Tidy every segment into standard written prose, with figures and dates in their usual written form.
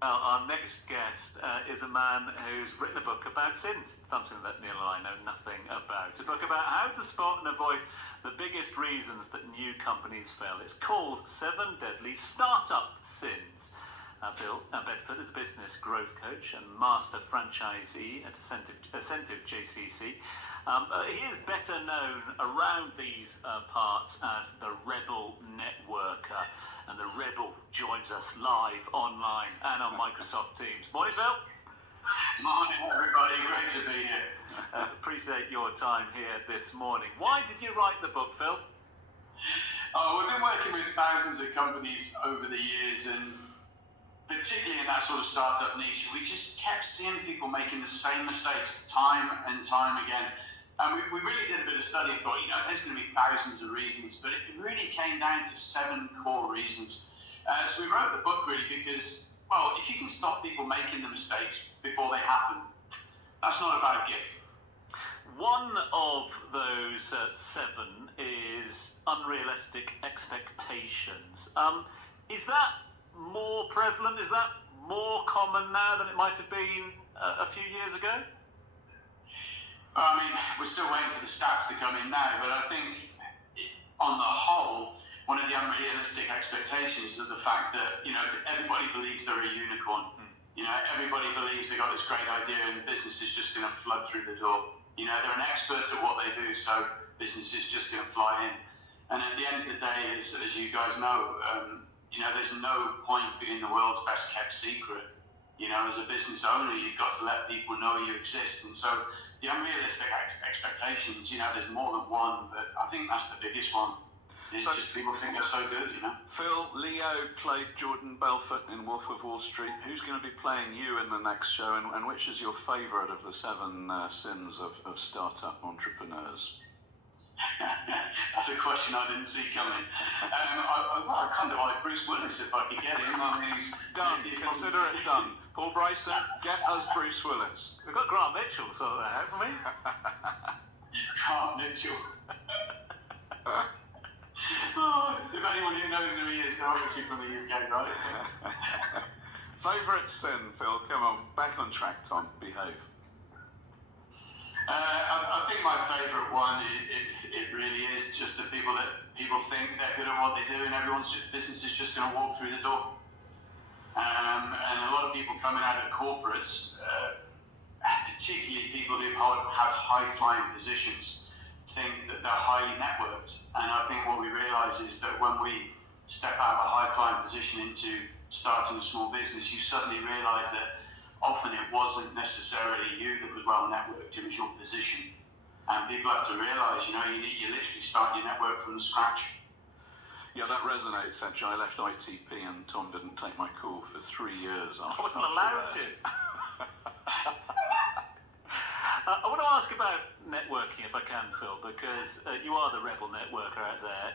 Well, our next guest is a man who's written a book about sins, something that Neil and I know nothing about. A book about how to spot and avoid the biggest reasons that new companies fail. It's called 7 Deadly Startup Sins. Phil Bedford is a business growth coach and master franchisee at Ascentive JCC. He is better known around these parts as the Rebel Networker. And the Rebel joins us live online and on Microsoft Teams. Morning, Phil. Morning, everybody. Great to be here. Appreciate your time here this morning. Why did you write the book, Phil? Oh, we've been working with thousands of companies over the years, and particularly in that sort of startup niche, we just kept seeing people making the same mistakes time and time again. And we really did a bit of study and thought, there's going to be thousands of reasons, but it really came down to 7 core reasons. So we wrote the book really because, well, if you can stop people making the mistakes before they happen, that's not a bad gift. One of those 7 is unrealistic expectations. Is that more prevalent? Is that more common now than it might have been a few years ago? I mean, we're still waiting for the stats to come in now, but I think on the whole, one of the unrealistic expectations is the fact that, everybody believes they're a unicorn. Everybody believes they've got this great idea and business is just going to flood through the door. They're an expert at what they do, so business is just going to fly in. And at the end of the day, as you guys know, there's no point being the world's best kept secret. As a business owner, you've got to let people know you exist. And so the unrealistic expectations, there's more than one, but I think that's the biggest one. It's just people think they're so good, Phil, Leo played Jordan Belfort in Wolf of Wall Street. Who's going to be playing you in the next show, and which is your favourite of the 7 sins of startup entrepreneurs? That's a question I didn't see coming. I kind of like Bruce Willis if I could get him. I mean, he's done. Consider it done. Paul Bryson, get us Bruce Willis. We've got Grant Mitchell to sort that out for me. Grant Mitchell. If anyone who knows who he is, they're obviously from the UK, right? Favourite sin, Phil? Come on, back on track, Tom. Behave. I think my favourite one, it really is just the people think they're good at what they do, and business is just going to walk through the door. And a lot of people coming out of corporates, particularly people who've had high-flying positions, think that they're highly networked. And I think what we realise is that when we step out of a high-flying position into starting a small business, you suddenly realise that often it wasn't necessarily you that was well networked, it was your position. And people have to realise, you literally start your network from the scratch. Yeah, that resonates, actually. I left ITP and Tom didn't take my call for 3 years after. I wasn't allowed to. I want to ask about networking, if I can, Phil, because you are the Rebel Networker out there.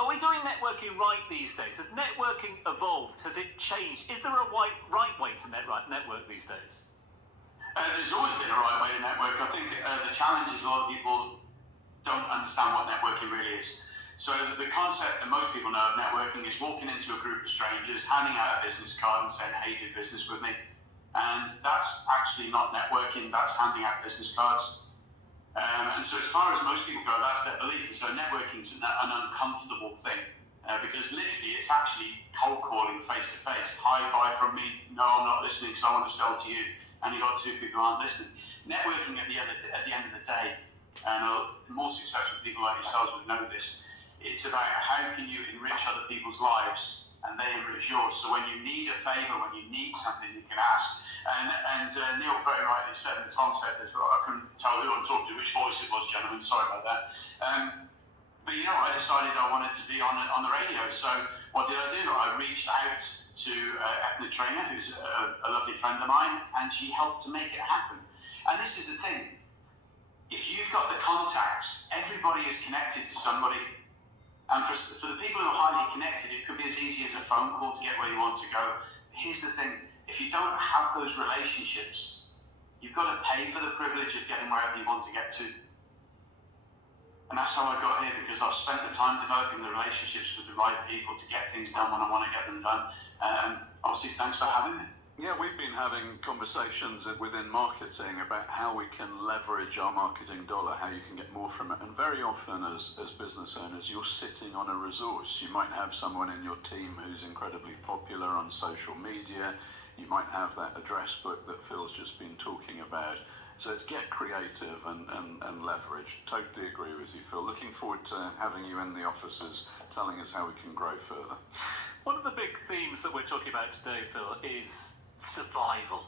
Are we doing networking right these days? Has networking evolved? Has it changed? Is there a right way to network these days? There's always been a right way to network. I think the challenge is a lot of people don't understand what networking really is. So the concept that most people know of networking is walking into a group of strangers, handing out a business card and saying, hey, do business with me. And that's actually not networking, that's handing out business cards. And so as far as most people go, that's their belief. And so networking is an uncomfortable thing because literally it's actually cold calling face to face. Hi, buy from me. No, I'm not listening because I want to sell to you. And you've got 2 people who aren't listening. Networking at the end of the day, and more successful people like yourselves would know this, it's about how can you enrich other people's lives and they enrich yours. So when you need a favour, when you need something, you can ask. And Neil very rightly said, and Tom said as well, I couldn't tell who I'm talking to, which voice it was, gentlemen, sorry about that. But I decided I wanted to be on the radio. So what did I do? I reached out to Ethna Trainer, who's a lovely friend of mine, and she helped to make it happen. And this is the thing. If you've got the contacts, everybody is connected to somebody. And for the people who are highly connected, it could be as easy as a phone call to get where you want to go. Here's the thing. If you don't have those relationships, you've got to pay for the privilege of getting wherever you want to get to. And that's how I got here, because I've spent the time developing the relationships with the right people to get things done when I want to get them done. Obviously, thanks for having me. Yeah, we've been having conversations within marketing about how we can leverage our marketing dollar, how you can get more from it. And very often as business owners, you're sitting on a resource. You might have someone in your team who's incredibly popular on social media. You might have that address book that Phil's just been talking about. So it's get creative and leverage. Totally agree with you, Phil. Looking forward to having you in the offices telling us how we can grow further. One of the big themes that we're talking about today, Phil, is survival.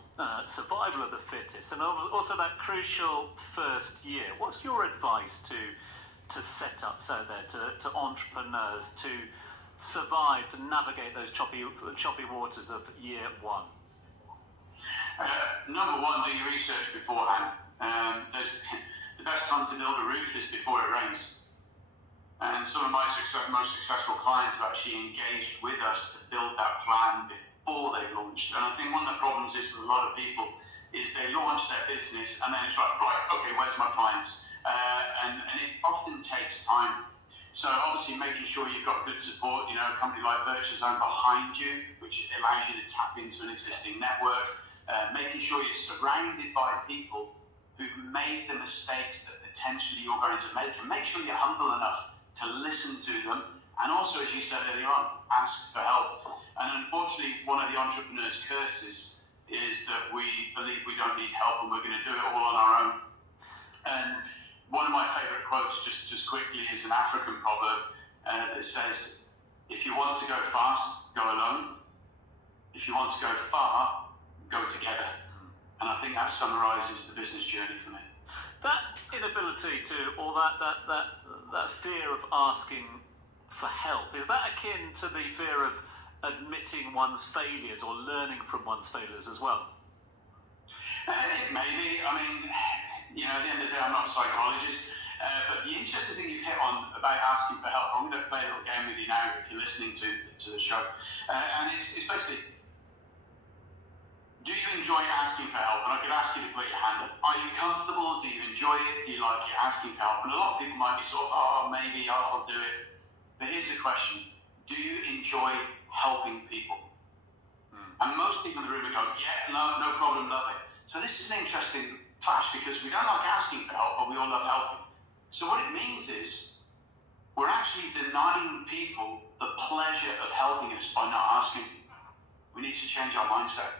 Survival of the fittest, and also that crucial first year. What's your advice to setups out there, to entrepreneurs to survive, to navigate those choppy waters of year one? Number one, do your research beforehand. The best time to build a roof is before it rains. And some of my most successful clients have actually engaged with us to build that plan before they launched. And I think one of the problems is with a lot of people is they launch their business and then it's right, okay, where's my clients? And it often takes time. So obviously making sure you've got good support, a company like VirtuZone behind you, which allows you to tap into an existing network. Making sure you're surrounded by people who've made the mistakes that potentially you're going to make, and make sure you're humble enough to listen to them, and also, as you said earlier on, ask for help. And unfortunately, one of the entrepreneur's curses is that we believe we don't need help and we're going to do it all on our own. And one of my favorite quotes, just quickly, is an African proverb that says, if you want to go fast, go alone. If you want to go far, go together. And I think that summarizes the business journey for me. That inability to, or that fear of asking for help, is that akin to the fear of admitting one's failures or learning from one's failures as well? It may be. I mean, at the end of the day, I'm not a psychologist. But the interesting thing you've hit on about asking for help, I'm going to play a little game with you now if you're listening to the show. And it's basically, do you enjoy asking for help? And I could ask you to put your hand up. Are you comfortable? Do you enjoy it? Do you like it asking for help? And a lot of people might be sort of, maybe I'll do it. But here's the question. Do you enjoy helping people? And most people in the room would go, yeah, no problem, love it. So this is an interesting clash because we don't like asking for help, but we all love helping. So what it means is we're actually denying people the pleasure of helping us by not asking. We need to change our mindset.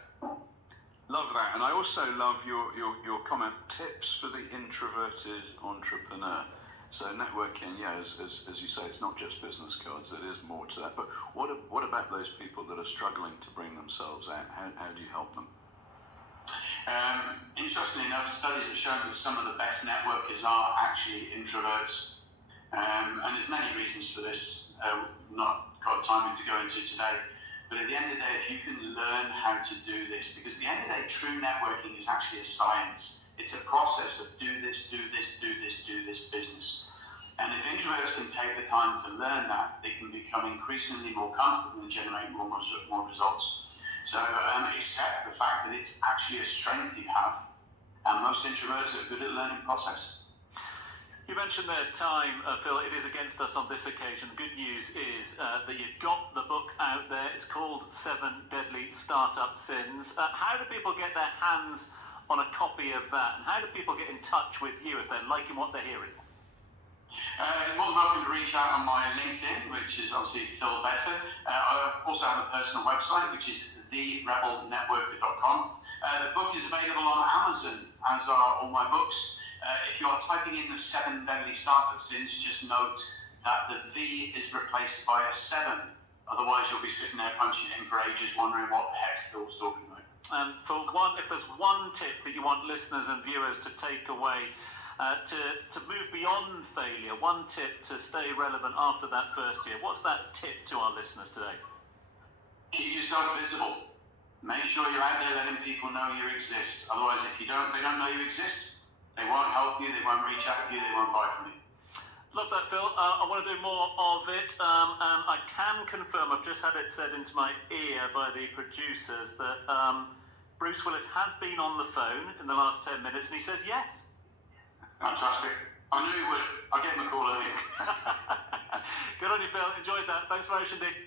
Love that, and I also love your comment, tips for the introverted entrepreneur. So networking, as you say, it's not just business cards, there is more to that. But what about those people that are struggling to bring themselves out? How do you help them? Interestingly enough, studies have shown that some of the best networkers are actually introverts. And there's many reasons for this, not got time to go into today. But at the end of the day, if you can learn how to do this, because at the end of the day, true networking is actually a science. It's a process of do this business. And if introverts can take the time to learn that, they can become increasingly more comfortable and generate more results. So accept the fact that it's actually a strength you have. And most introverts are good at learning process. You mentioned there time, Phil, it is against us on this occasion. The good news is that you've got the book out there. It's called 7 Deadly Startup Sins. How do people get their hands on a copy of that? And how do people get in touch with you if they're liking what they're hearing? More than welcome to reach out on my LinkedIn, which is obviously Phil Bedford. I also have a personal website, which is therebelnetworker.com. The book is available on Amazon, as are all my books. If you are typing in the 7 Deadly Startup Sins, just note that the V is replaced by a 7. Otherwise, you'll be sitting there punching in for ages, wondering what the heck Phil's talking about. And if there's one tip that you want listeners and viewers to take away, to move beyond failure, one tip to stay relevant after that first year, what's that tip to our listeners today? Keep yourself visible. Make sure you're out there letting people know you exist. Otherwise, if they don't know you exist, they won't help you, they won't reach out to you, they won't buy from you. Love that, Phil. I want to do more of it. And I can confirm, I've just had it said into my ear by the producers that Bruce Willis has been on the phone in the last 10 minutes and he says yes. Fantastic. I knew he would. I gave him a call earlier. Good on you, Phil. Enjoyed that. Thanks very much indeed.